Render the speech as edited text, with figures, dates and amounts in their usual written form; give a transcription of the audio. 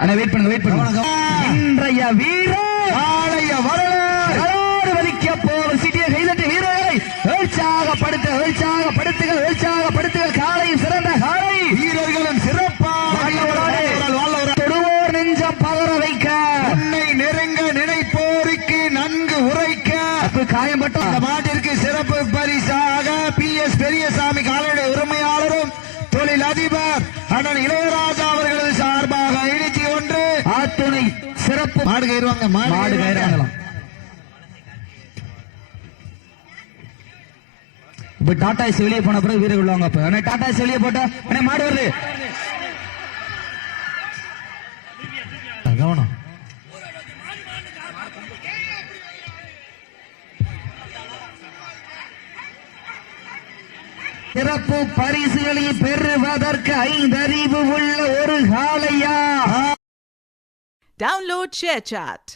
அண்ணா wait பண்ணுங்க இன்றைய வீரர் ஆலய வரலாறு வலிக்க போகும் சிட்டிய கைதட்டி வீரர்களை உற்சாகப்படுத்துக காலை சிறந்த காலை வீரர்களும் சிறப்பாக தொடுவோர் நெஞ்சம் பதற வைக்க உன்னை நெருங்க நினைப்போருக்கு நன்கு உரைக்க காயம்பட்ட அந்த மாட்டிற்கு சிறப்பு பரிசாக PS பெரியசாமி காலையுடைய உரிமையாளரும் தொழில் அதிபர் அண்ணன் இளையராஜா அவர்களது சார்பாக இணைச்சி ஒன்று ஆத்துணை சிறப்பு மாடு கயிறாங்களாம். இப்ப டாடா ஏசி வெளியே போன பிறகு வீரர் உள்ளவங்க அப்ப டாடா ஏசி வெளியே போட்ட மாடு வருது கவனம். சிறப்பு பரிசுகளை பெறுவதற்கு 5 அறிவு உள்ள ஒரு காளையா. Download ShareChat.